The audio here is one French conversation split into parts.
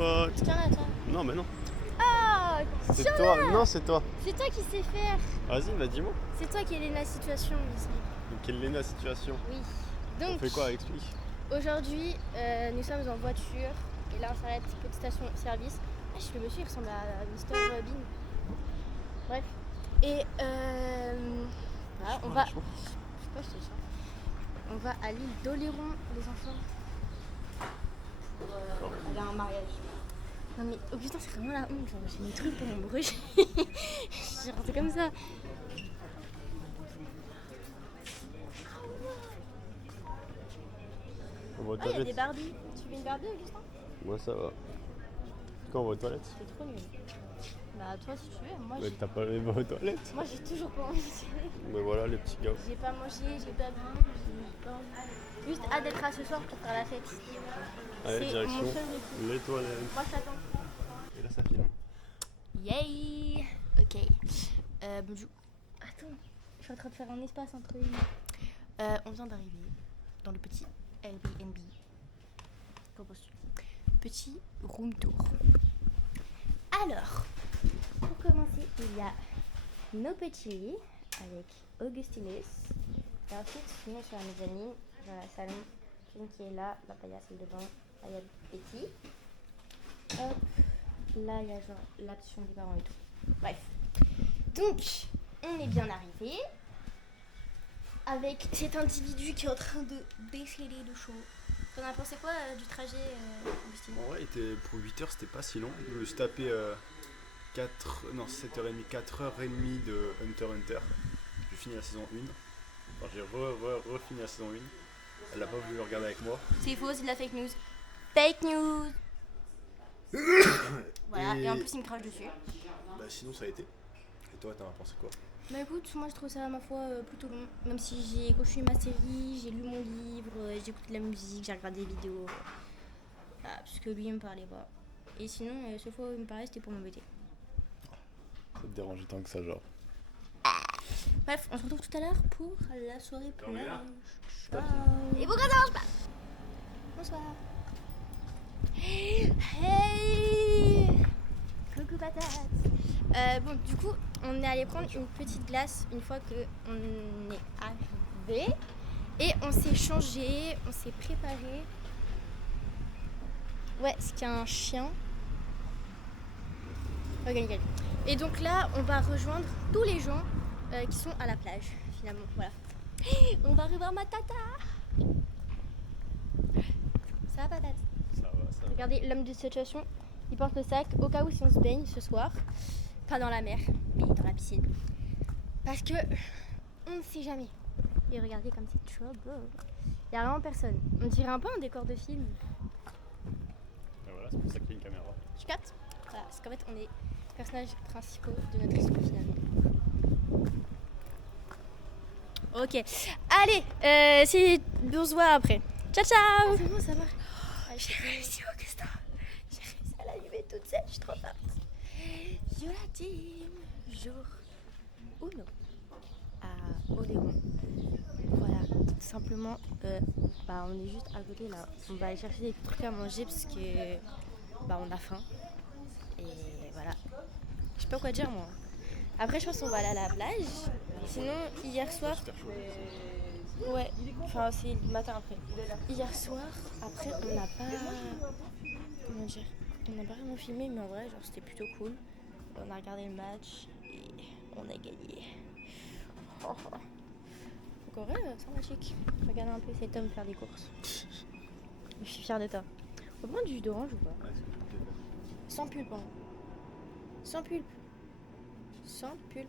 pote. Tiens là, toi. Non, mais non. Ah, C'est tiens toi. là. Non, c'est toi. C'est toi qui sais faire. Vas-y, bah dis-moi. C'est toi qui est la situation ici. Donc, quelle est la situation? Oui. On Donc, fait quoi? Explique. aujourd'hui, nous sommes en voiture. Et là, on s'arrête petite station-service. Ah, le monsieur, il ressemble à Mr Bean. Bref. Et voilà, on va... Je sais pas, je te dis. On va à l'île d'Oléron, les enfants. Pour aller à un mariage. Non mais, oh putain, c'est vraiment la honte. Genre, j'ai mis trucs pour mon bruit. J'ai rentré comme ça. On va aux Ah, il y a des toilettes. Barbies. Tu veux une Barbie, Augustin? Moi, ça va. Quand on va aux toilettes? C'est trop nul. Bah, toi, si tu veux. Moi, Mais t'as pas les aux toilettes? j'ai toujours pas envie. Mais voilà, les petits gars. J'ai pas mangé, j'ai pas bu, j'ai pas envie. Juste hâte d'être à ce soir pour faire la fête. Allez, C'est direction mon seul défi. les toilettes. Moi, je t'attends. Et là, ça filme. Yay! Ok. Bonjour. Attends, je suis en train de faire un espace entre les lignes. On vient d'arriver dans le petit Airbnb. Qu'en penses-tu? Petit room tour. Alors, pour commencer, il y a nos petits lits avec Augustinus. Et ensuite, sinon sur la mezzanine, dans la salon, une qui est là, là il y a la salle de bain, là il y a Betty. Hop, là il y a genre l'option des parents et tout. Bref. Donc, on est bien arrivé avec cet individu qui est en train de défiler de chaud. T'en as pensé quoi du trajet, Augustine? En vrai, pour 8 heures, c'était pas si long. Je me suis tapé 7h30, 4h30 de Hunter x Hunter. J'ai fini la saison 1. Enfin, j'ai refini la saison 1. Elle a pas voulu regarder avec moi. C'est faux, c'est de la fake news. Fake news. Voilà, et en plus il me crache dessus. Bah sinon ça a été. Et toi, t'en as pensé quoi? Bah écoute, moi je trouve ça à ma foi plutôt long. Même si j'ai continué ma série, j'ai lu mon livre, j'ai écouté de la musique, j'ai regardé des vidéos. Parce que lui il me parlait pas. Et sinon, ce fois où il me parlait, c'était pour m'embêter. Ça te dérangeait tant que ça, genre? Bref, on se retrouve tout à l'heure pour la soirée plage. Ciao. Et pourquoi ça marche pas? Bonsoir. Hey. Coucou patate. Bon, du coup, on est allé prendre une petite glace une fois qu'on est arrivé. Et on s'est changé, on s'est préparé. Ouais, c'est qu'il y a un chien. Ok, nickel. Et donc là, on va rejoindre tous les gens qui sont à la plage, finalement. Voilà. On va revoir ma tata. Ça va, patate? Ça va, ça va. Regardez, l'homme de situation, il porte le sac au cas où si on se baigne ce soir. Pas dans la mer, mais dans la piscine. Parce que on ne sait jamais. Et regardez comme c'est trop beau. Il n'y a vraiment personne. On dirait un peu un décor de film. Et voilà, c'est pour ça qu'il y a une caméra. Tu captes? Voilà, c'est qu'en fait on est personnages principaux de notre histoire finalement. Ok, allez, c'est on se voit après. Ciao ciao. C'est bon, ça marche. J'ai réussi, Augustin. J'ai réussi à l'allumer toute seule, je suis trop forte. Yola team, jour 1 à Oléron. Voilà, tout simplement, on est juste à côté là. On va aller chercher des trucs à manger parce que on a faim. Et voilà. Je sais pas quoi dire moi. Après je pense qu'on va aller à la plage. Sinon hier soir. Ouais, enfin c'est le matin après. Hier soir, après on n'a pas. Comment dire? On n'a pas vraiment filmé, mais en vrai genre c'était plutôt cool. On a regardé le match et on a gagné. Donc en vrai, sympathique. Regardez un peu cet homme faire des courses. Je suis fière de toi. On peut prendre du jus d'orange ou pas? Sans pulpe, hein. Sans pulpe. Sans pulpe.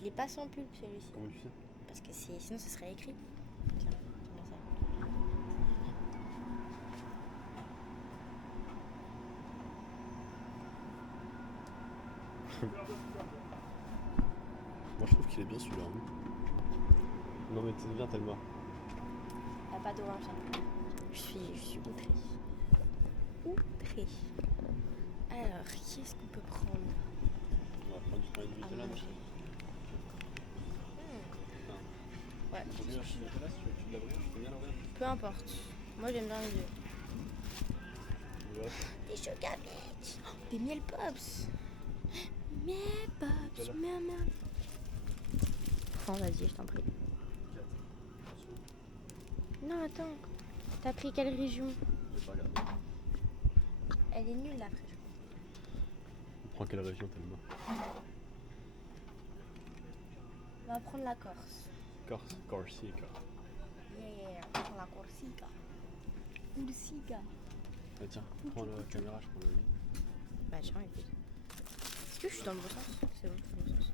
Il est pas sans pulpe celui-ci. Comment tu sais? Parce que sinon ce serait écrit. Tiens, ça. Moi je trouve qu'il est bien celui-là. Non mais t'es bien tellement. Il n'y a pas d'orange. Hein. Je suis outrée. Outrée. Alors, qu'est-ce qu'on peut prendre? On va prendre du pain et du à Nutella. manger? Ouais. Tu veux acheter du Nutella si tu veux de la brioche? Tu veux bien la brioche? Peu importe. Moi j'aime bien les deux. Ouais. Des Chocapic. Des miel pops. Miel pops. Miel, miel. Prends, vas-y, je t'en prie. Non, attends. T'as pris quelle région? Je vais pas regarder. Elle est nulle la fraîche. On prend quelle région tellement? On va prendre la Corse. Corsica. Yeah, on prend la Corsica. Corsica. Ah tiens, prends la caméra, je prends le lit. Bah tiens, écoute. Est-ce que je suis dans le bon sens? C'est bon, c'est le bon sens.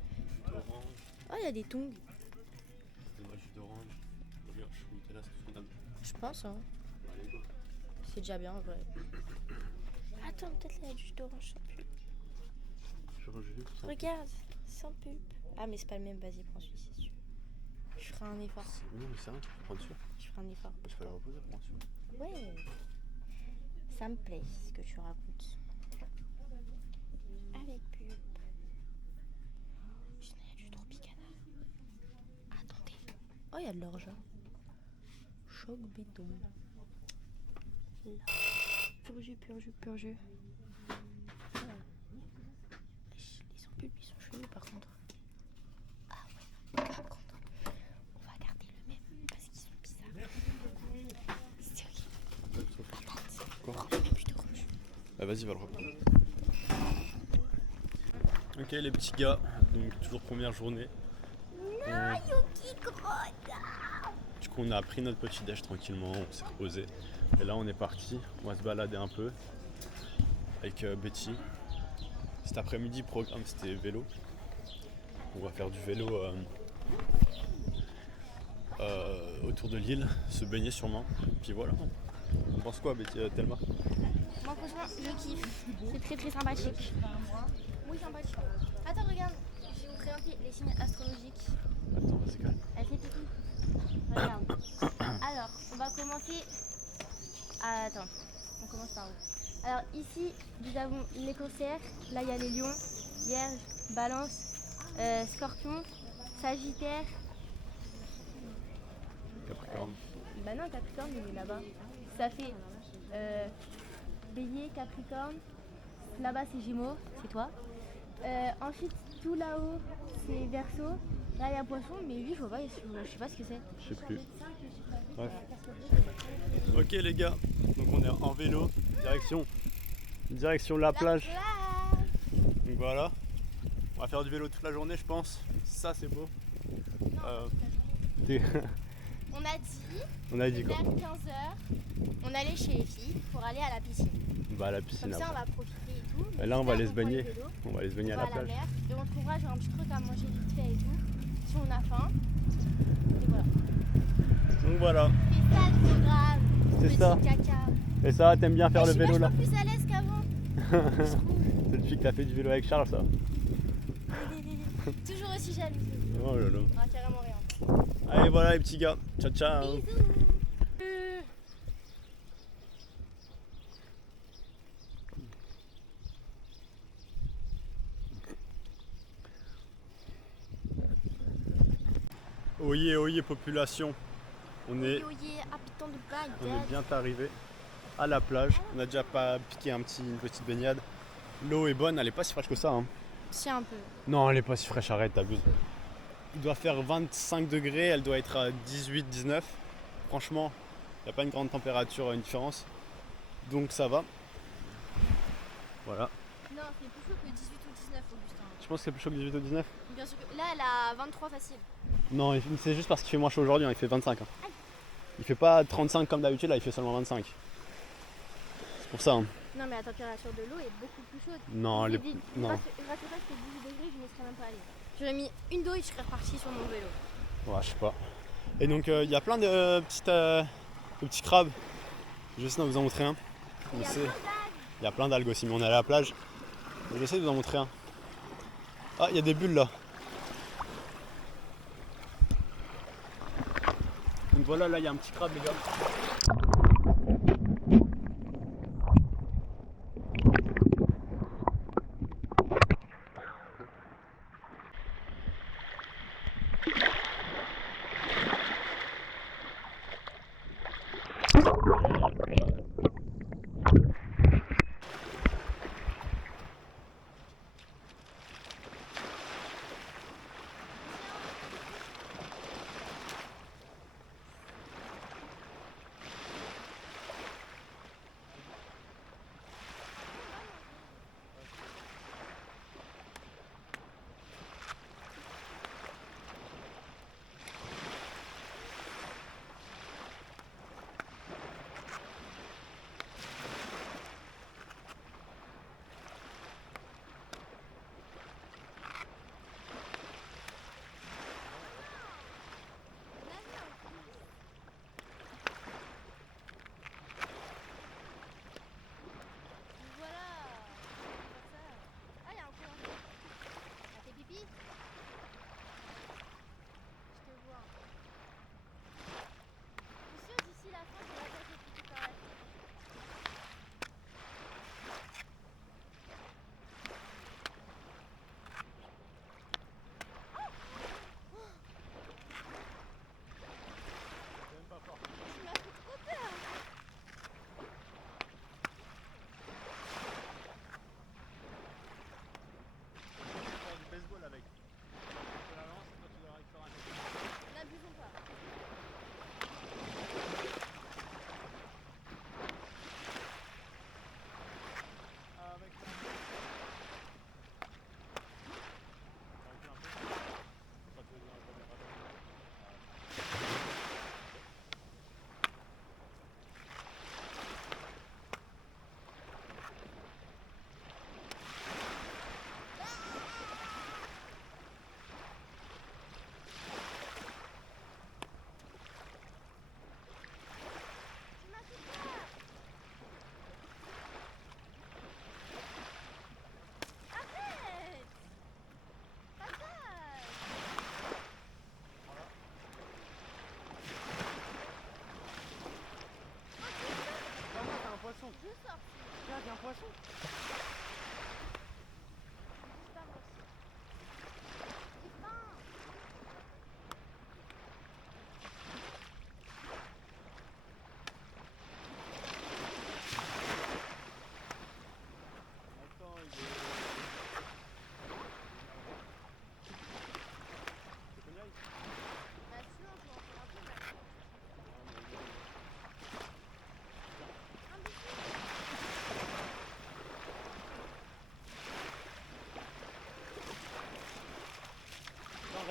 Orange. Oh, il y a des tongs. C'est moi jus d'orange. Regarde, je suis Nutella, c'est tout ce qu'on a. Je pense, hein. Allez, go. C'est déjà bien en vrai. Attends, peut-être là, il y a du jus d'orange sans pulpe. Je rejette tout ça. Regarde, sans pulpe. Ah, mais c'est pas le même, vas-y, prends celui-ci si tu veux. Je ferai un effort. Non, mais c'est rien, tu peux prendre sûr. Je ferai un effort. Je vais la reposer, prends sûr. Ouais. Ça me plaît ce que tu racontes. Avec pulpe. Putain, il y a du Tropicana. Attendez. Oh, il y a de l'orge. Choc béton. Là. Pur jus, pur jus, pur jus. Oh. Les sans pulpe, ils sont chelous par contre. Ah ouais, par contre, on va garder le même parce qu'ils sont bizarres. C'est ok. Patate. Quoi? Prends le même jus d'orange. Ah, vas-y, va le reprendre. Ok, les petits gars, donc toujours première journée. Non, Yuki grotte. Du coup, on a pris notre petit déj tranquillement, on s'est reposé. Et là, on est parti, on va se balader un peu avec Betty. Cet après-midi, programme c'était vélo. On va faire du vélo autour de l'île, se baigner sûrement. Puis voilà. On pense quoi, Betty, Thelma? Moi, franchement, je kiffe. C'est très très sympathique. Oui, sympathique. Attends, regarde. Je vais vous présenter les signes astrologiques. Attends, vas-y, calme. Elle fait pipi. Regarde. Alors, on va commencer. Ah, attends, on commence par où? Alors, ici, nous avons les cancers. Là, il y a les lions, vierge, balance, scorpion, sagittaire. Capricorne. Bah non, Capricorne, il est là-bas. Ça fait Bélier, Capricorne. Là-bas, c'est Gémeaux, c'est toi. Ensuite, tout là-haut, c'est Verseau. Là, il y a Poisson, mais lui, je vois pas, je sais pas ce que c'est. Je sais plus. Bref. Ok les gars, donc on est en vélo, direction la plage. Donc voilà, on va faire du vélo toute la journée je pense. Ça c'est beau. On a dit quoi? vers 15h, on allait chez les filles pour aller à la piscine. Bah à la piscine. Comme ça, on va profiter et tout. Et là on va aller se prend le baigner. vélo, On va aller se baigner on à va la plage. mer et on trouvera genre un petit truc à manger vite fait et tout. Si on a faim. Et voilà. Donc voilà. C'est ça le programme. C'est Petit ça. caca. Et ça, t'aimes bien faire le vélo là? Je suis vachement plus à l'aise qu'avant. C'est depuis que t'as fait du vélo avec Charles ça? Toujours aussi jalouse. Oh là là. Ah, carrément rien. Allez voilà les petits gars. Ciao ciao. Bisous. Oyez, oyez population. On est Habitant de Bagdad. On est bien arrivé à la plage. On a déjà pas piqué une petite baignade. L'eau est bonne, elle est pas si fraîche que ça. Hein. Si un peu. Non, elle est pas si fraîche, arrête, t'abuses. Il doit faire 25 degrés, elle doit être à 18-19. Franchement, il n'y a pas une grande température, une différence. Donc ça va. Voilà. Non, c'est plus chaud que 18 ou 19, Augustin. Je pense que c'est plus chaud que 18 ou 19. Bien sûr que là, elle a 23 facile. Non, c'est juste parce qu'il fait moins chaud aujourd'hui, hein, il fait 25. Hein. Il fait pas 35 comme d'habitude, là il fait seulement 25. C'est pour ça. Hein. Non, mais la température de l'eau est beaucoup plus chaude. Non, Je les... dis, non. Je sais pas que c'était 18 degrés, je ne serais même pas allée. J'aurais mis une d'eau et je serais repartie sur mon vélo. Ouais, je sais pas. Et donc il y a plein de petits crabes. Je vais essayer de vous en montrer un. Il y a plein d'algues aussi, mais on est à la plage. J'essaie de vous en montrer un. Ah, il y a des bulles là. Donc voilà, là il y a un petit crabe les gars.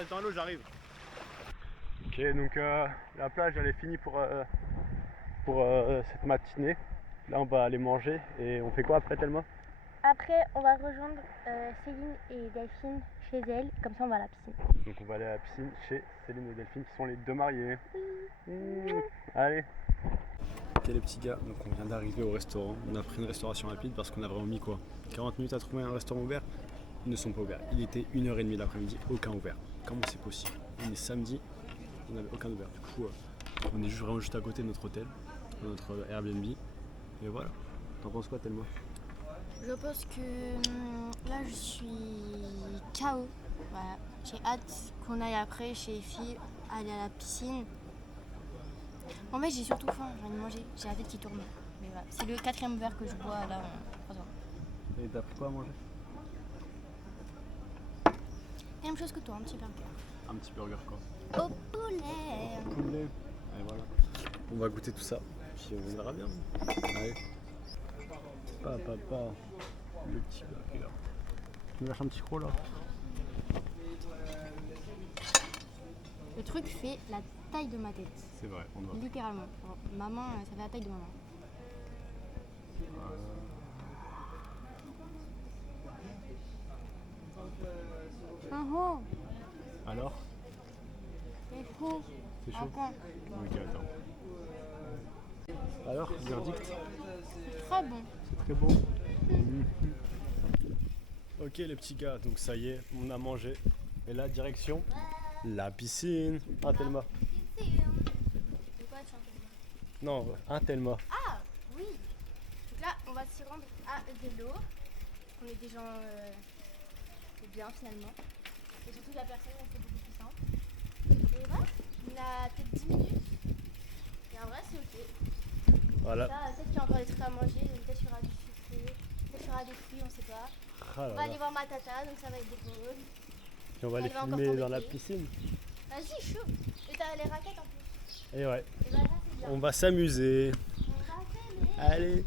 attends à l'eau, j'arrive. Ok, donc la plage elle est finie pour cette matinée. Là on va aller manger et on fait quoi après Thelma? Après, on va rejoindre Céline et Delphine chez elles, comme ça on va à la piscine. Donc on va aller à la piscine chez Céline et Delphine qui sont les deux mariés. Allez. Ok les petits gars, donc on vient d'arriver au restaurant. On a pris une restauration rapide parce qu'on a vraiment mis quoi 40 minutes à trouver un restaurant ouvert. Ils ne sont pas ouverts. Il était 1h30 l'après-midi, aucun ouvert. Comment c'est possible? On est samedi, on n'avait aucun ouvert. Du coup, on est vraiment juste à côté de notre hôtel, de notre Airbnb. Et voilà. T'en penses quoi Thelma? Je pense que là je suis KO. Voilà. J'ai hâte qu'on aille après chez les filles, aller à la piscine. En fait j'ai surtout faim, j'ai envie de manger, j'ai la tête qui tourne. Mais voilà. C'est le 4e verre que je bois là en 3 heures. Et t'as pris quoi à manger? Même chose que toi, un petit burger. Un petit burger quoi. Au poulet. Au poulet. Et voilà. On va goûter tout ça, puis on verra bien. Allez. Papa. Le petit burger. Tu me lâches un petit croc là? Le truc fait la taille de ma tête. C'est vrai, on doit. Littéralement. Alors, ma main, ça fait la taille de ma main. Alors? C'est chaud. C'est chaud? Ok, attends. Alors, verdict? Très bon. C'est très bon. Ok les petits gars, donc ça y est, on a mangé. Et là, direction la piscine. Ah Thelma. C'est quoi tu chantes? Non, un Thelma. Ah oui. Donc là, on va s'y rendre à vélo. On est des gens bien finalement. Et surtout la personne, c'est beaucoup plus simple. Et voilà, on a peut-être 10 minutes. Et en vrai, c'est ok. Voilà. Ça, peut-être qu'il y a encore des trucs à manger, peut-être qu'il y aura du sucré, peut-être qu'il y aura des fruits, on sait pas. Ah là On va aller voir ma tata, donc ça va être des drôles. Puis on va aller Elle va encore filmer dans la t'embêter. piscine. Vas-y, chaud. Et t'as les raquettes en plus. Et ouais, Et bah là, c'est bien. on va s'amuser. On va faire Allez.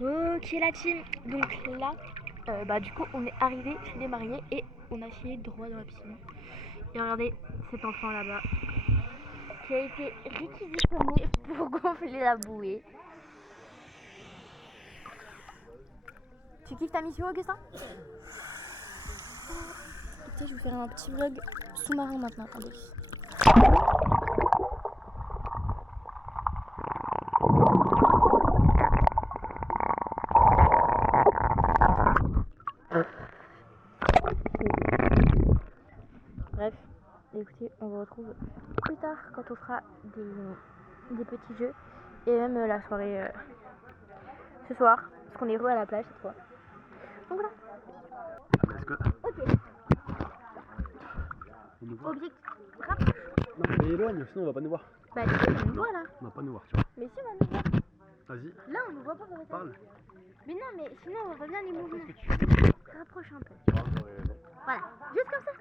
Ok la team, donc là, du coup on est arrivé chez les mariés et on a chié droit dans la piscine. Et regardez cet enfant là-bas qui a été réquisitionné pour gonfler la bouée. Tu kiffes ta mission Augustin? Écoutez, je vais vous faire un petit vlog sous-marin maintenant, attendez. Bref, écoutez, on vous retrouve plus tard quand on fera des petits jeux et même la soirée ce soir, parce qu'on est re à la plage cette fois. Donc voilà. Let's go. Ok. On nous voit. Objectif. Rapproche. Non, mais éloigne, sinon on va pas nous voir. Bah si, on nous voit là. On va pas nous voir, tu vois. Mais si, on va nous voir. Vas-y, Là, on nous voit pas. parle. Mais non, mais sinon, on voit bien les mouvements. Rapproche un peu. Voilà, juste comme ça.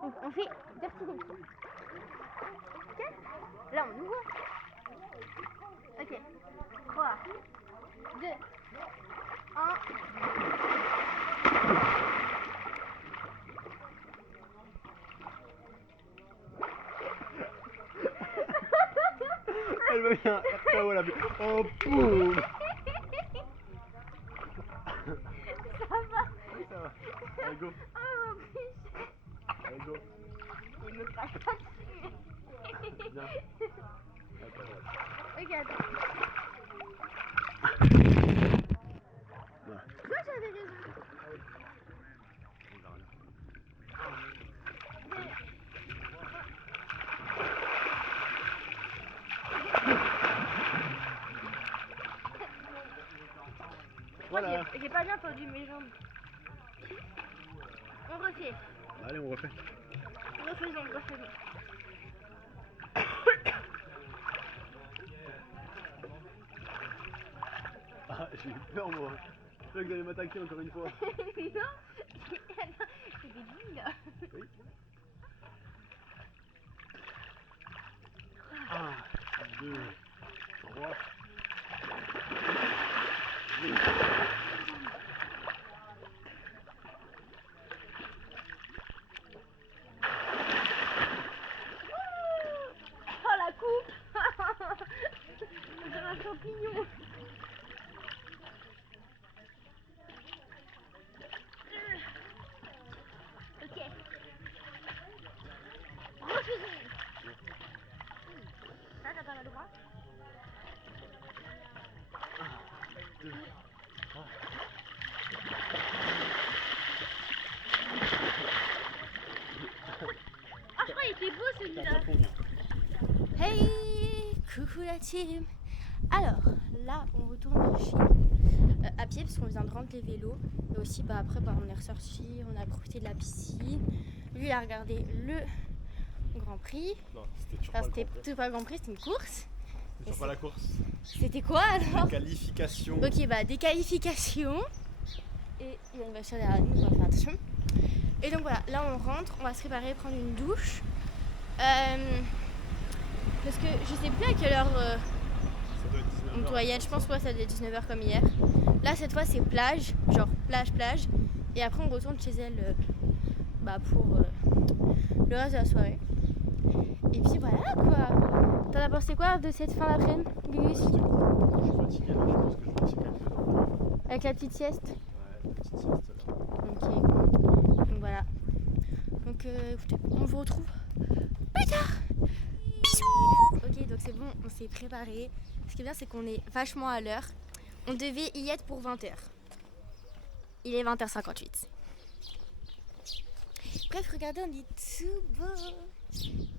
On fait dirty dancing. Ok? Là, on nous voit. Ok. 3, 2, 1. Elle me vient. Oh, la oh, boum. Ça va. Oui, ça va. Allez, go. Oh, mon biche. Allez, go. Il me crache pas dessus. Viens. Ok, attends. Voilà. Moi, j'avais raison. Voilà. Moi, j'ai pas bien tendu mes jambes. On refait. Allez, on refait. Refaisons. Ah, j'ai eu peur, moi. Je croyais que vous allez m'attaquer encore une fois. Non, c'est des billes. Oui. 1, 2, 3. la droite. 2, 3. Ah, je crois qu'il était beau celui-là. Hey, coucou la team. Alors, là, on retourne chez nous à pied parce qu'on vient de rendre les vélos. Et aussi, après, on est ressorti, on a profité de la piscine. Lui, il a regardé le Grand Prix. Non, c'était toujours Enfin, pas c'était le Grand Prix. pas le Grand Prix, c'était une course. C'était toujours pas la course. C'était quoi alors? Qualification. Ok, des qualifications. Et il y a une voiture derrière nous, on va faire attention. Et donc voilà, là on rentre, on va se préparer, prendre une douche. Parce que je sais plus à quelle heure Ça doit être 19h. on doit y être, je pense que ça doit être 19h comme hier. Là cette fois c'est plage, genre plage. Et après on retourne chez elle pour le reste de la soirée. Et puis voilà quoi. T'en as pensé quoi de cette fin d'après-midi, Gugus? Je suis fatigué là, je pense que je vais aussi quelques heures. Avec la petite sieste? Ouais, la petite sieste là. Ok, donc voilà. Donc écoutez, on vous retrouve plus tard. Bisous. Ok, donc c'est bon, on s'est préparé. Ce qui est bien, c'est qu'on est vachement à l'heure. On devait y être pour 20h. Il est 20h58. Bref, regardez, on est tout beau.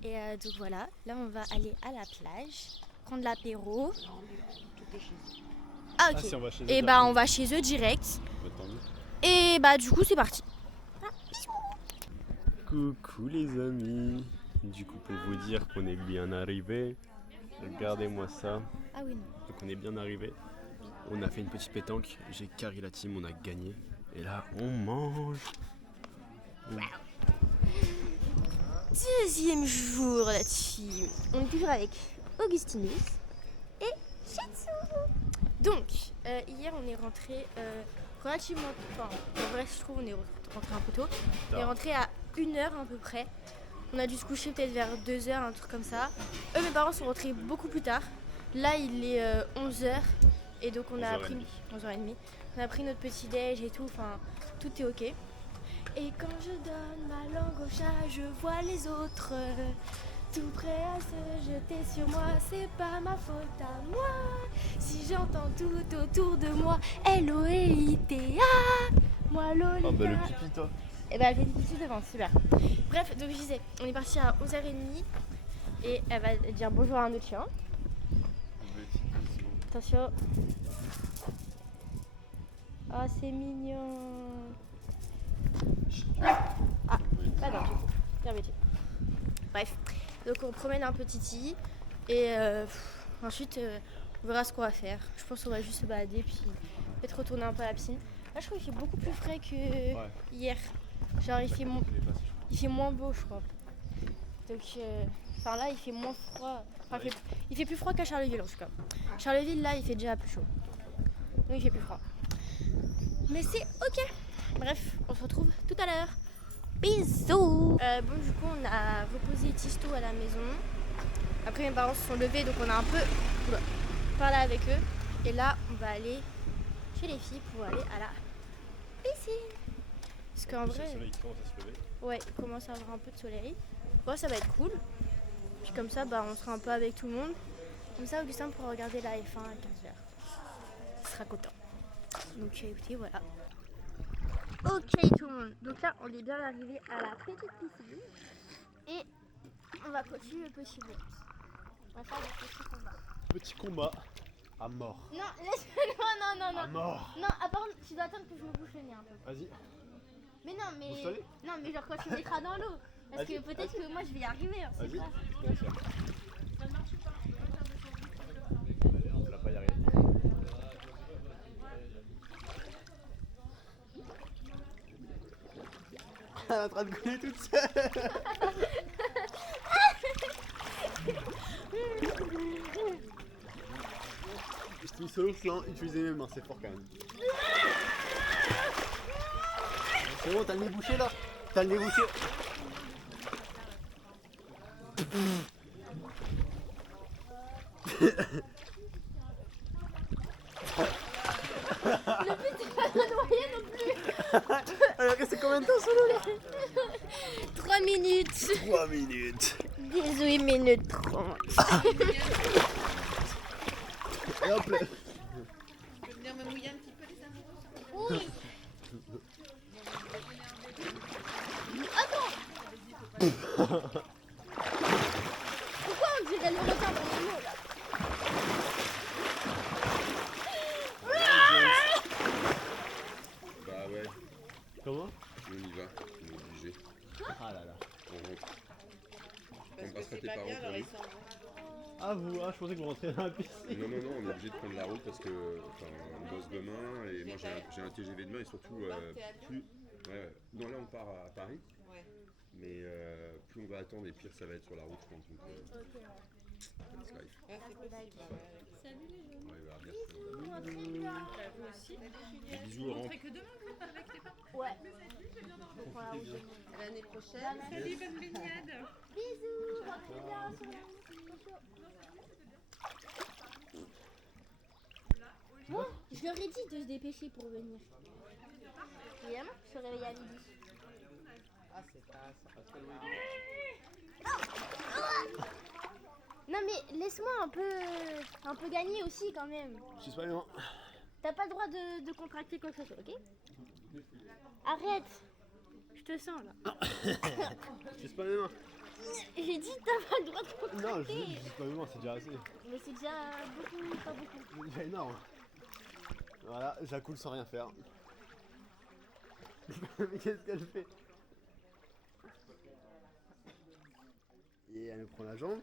Et donc voilà, là on va aller à la plage, prendre l'apéro. Ah ok. Ah, si on va chez eux, Et direct. on va chez eux direct. Bah, tant mieux. Et du coup c'est parti. Coucou les amis. Du coup, pour vous dire qu'on est bien arrivé, regardez-moi ça. Ah oui non. Donc on est bien arrivé. On a fait une petite pétanque. J'ai carré la team, on a gagné. Et là, on mange. Deuxième jour la team. On est toujours avec Augustinus et Shetsu. Donc hier on est rentré relativement en vrai je trouve on est rentré un peu tôt. On est rentré à 1h à peu près. On a dû se coucher peut-être vers 2h, un truc comme ça. Eux mes parents sont rentrés beaucoup plus tard. Là il est 11h et donc on a 11h30. pris 11h30. On a pris notre petit déj et tout, tout est ok. Et quand je donne ma langue au chat, je vois les autres tout prêts à se jeter sur moi. C'est pas ma faute à moi si j'entends tout autour de moi L-O-E-I-T-A. Moi Lolita. Ah bah le pipi toi. Et elle fait du pipi devant, super. Bref, donc je disais, on est parti à 11h30 et elle va dire bonjour à un autre chien. Attention. Oh c'est mignon. Ah, pardon, bien vêtu. Bref, donc on promène un peu Titi et ensuite on verra ce qu'on va faire. Je pense qu'on va juste se balader puis peut-être retourner un peu à la piscine. Là je trouve qu'il fait beaucoup plus frais que hier. Genre il fait moins beau je crois. Donc là il fait moins froid. Il fait plus froid qu'à Charleville en tout cas. Charleville là il fait déjà plus chaud. Donc il fait plus froid. Mais c'est ok. Bref, on se retrouve tout à l'heure. Bisous. Du coup on a reposé Tisto à la maison. Après mes parents se sont levés donc on a un peu parlé avec eux. Et là on va aller chez les filles pour aller à la piscine. Parce qu'en vrai, Le soleil commence à se lever. ouais, il commence à avoir un peu de soleil. Bon, ça va être cool. Puis comme ça, on sera un peu avec tout le monde. Comme ça, Augustin pourra regarder la F1 à 15h. Il sera content. Donc écoutez, voilà. Ok tout le monde. Donc là, on est bien arrivé à la petite piscine. Et on va continuer le petit vote. On va faire des petits combats. Petit combat à mort. Non, laisse-moi, non. À mort. Non, à part, tu dois attendre que je me bouche le nez un peu. Vas-y. Mais non, mais. Bouge-toi-les. Non, mais genre quand tu mettras dans l'eau. Parce que Vas-y, peut-être que moi je vais y arriver, hein, c'est Vas-y. pas. Elle va pas y arriver. Elle est en train de couler toute seule. Je suis solo flanc, utilisez mes mains, c'est fort quand même. C'est bon, t'as le nez bouché là. T'as le nez bouché. Le but c'est pas de noyer non plus. Elle est restée combien de temps solo là? 3 minutes. 3 minutes. 18 minutes 30. Et hop là. Je peux venir me mouiller un petit peu les amoureux? Oui. Pourquoi on dirait le retard dans les mots là? Bah ouais, Comment? on y va, on est obligé. Ah là là. On rentre. Parce que passerait c'est tes pas parents bien pour leur nous. essence. Ah vous, je pensais que vous rentriez dans la piscine. Non, on est obligé de prendre la route parce que on bosse demain et moi j'ai un TGV demain et surtout T'es à Lyon? plus. Ouais. Non, là on part à Paris, Ouais. mais plus on va attendre et pire ça va être sur la route, je pense. Donc, that's life. Ouais, c'est possible. Bah ouais, avec ça. On va bien. Vous aussi. Des bisous au rang. Que demain, vous, avec tes parents? Ouais. L'année prochaine. Salut, bonne baignade. Bisous, rentrez bien sur la route. Bon, je leur ai dit de se dépêcher pour venir. Évidemment, je suis réveillée à midi. Ah, c'est pas Non mais laisse-moi un peu gagner aussi quand même. Je suis pas bien. T'as pas le droit de contracter quoi que ce soit, ok? Arrête. Je te sens là. Je suis pas bien. J'ai dit t'as pas le droit de contracter. Non, je suis pas bien, c'est déjà assez. Mais c'est déjà beaucoup, pas beaucoup. C'est déjà énorme. Voilà, j'accoule sans rien faire. Mais qu'est-ce qu'elle fait? Et elle me prend la jambe.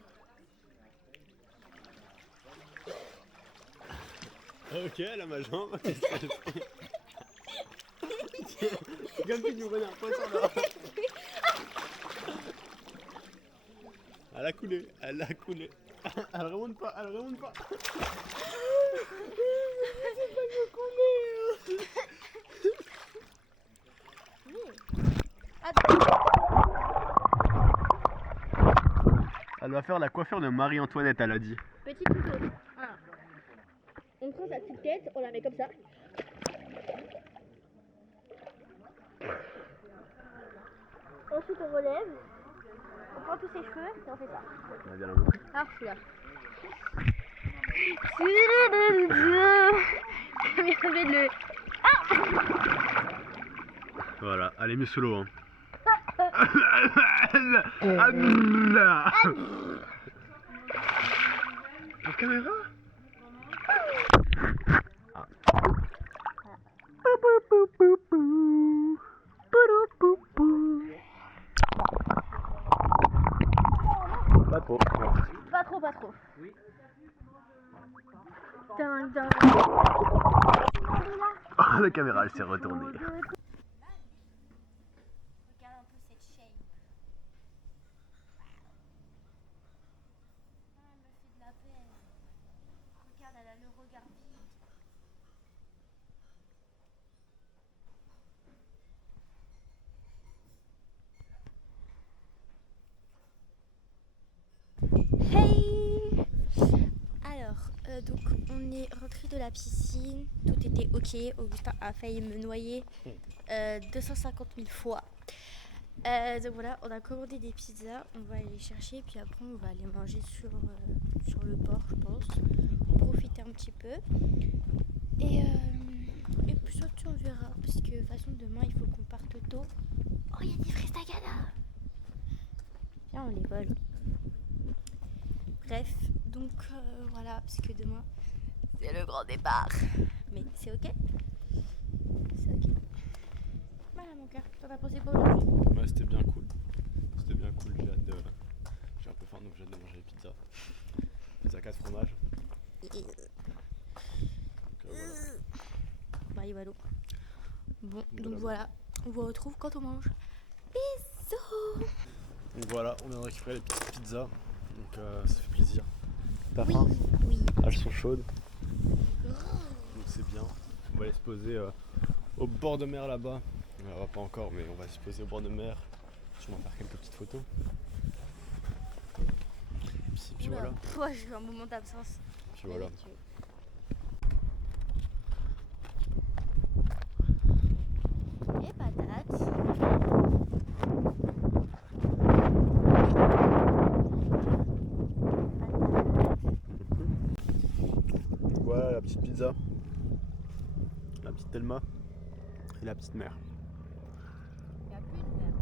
Ok, elle a ma jambe. Qu'est-ce qu'elle fait? Comme si tu nous prenais un poisson là. Elle a coulé, elle a coulé. Elle remonte pas, elle remonte pas. C'est pas me couler. Elle va faire la coiffure de Marie-Antoinette, elle a dit. Petit couteau. Voilà. On prend sa petite tête, on la met comme ça. Ensuite on relève. On prend tous ses cheveux et on fait ça. On va bien la montrer. Ah, je suis là. Comme il y avait le... Voilà, elle est mieux sous l'eau. Hein. Pour caméra. Pas trop. Pas trop, pas trop. Oui. Dun, dun. Oh, la caméra, elle s'est retournée. Regarde un peu cette shape. Ah, elle me fait de la peine. Regarde, elle a le regard vide. Hey! Alors, donc on est rentré de la piscine, tout était ok, Augustin a failli me noyer 250 000 fois. Donc voilà, on a commandé des pizzas, on va aller les chercher, puis après on va aller manger sur le port, je pense, profiter un petit peu. Et puis surtout on verra, parce que de toute façon demain il faut qu'on parte tôt. Oh, il y a des fraises d'Agana! Viens, on les vole. Bref, donc voilà, parce que demain c'est le grand départ. Mais c'est ok? C'est ok. Voilà mon cœur, t'en as pensé quoi aujourd'hui? Ouais, c'était bien cool. C'était bien cool, j'ai hâte de... J'ai un peu faim donc j'ai hâte de manger les pizzas. Pizza 4 fromages. Donc voilà. Bye Wallo. Bon, donc voilà, on vous retrouve quand on mange. Bisous! Donc voilà, on vient de récupérer les petites pizzas. Donc ça fait plaisir. T'as Oui, faim? oui. Elles sont chaudes. Donc c'est bien. On va aller se poser au bord de mer là-bas. On va pas encore, mais on va se poser au bord de mer. Sûrement faire quelques petites photos. Puis voilà. Ouais, j'ai eu un moment d'absence. Puis voilà. Et patates. la petite pizza, la petite Thelma et la petite mère. Il n'y a plus une mer.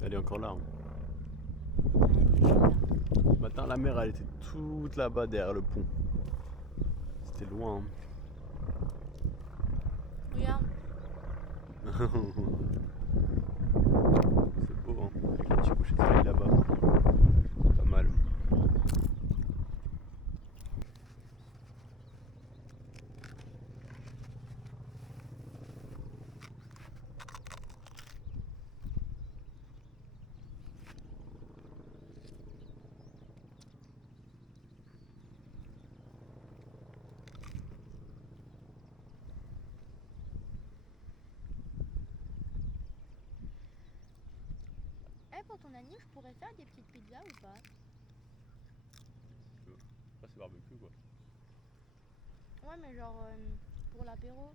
Elle est encore là. Hein. Elle est plus là. Ce matin, la mer, elle était toute là-bas derrière le pont. C'était loin. Hein. Regarde. C'est beau, hein, avec le petit coucher de soleil là-bas. Pas mal. Pour ton anniv, je pourrais faire des petites pizzas ou pas? Ah, c'est barbecue quoi. Ouais, mais genre pour l'apéro.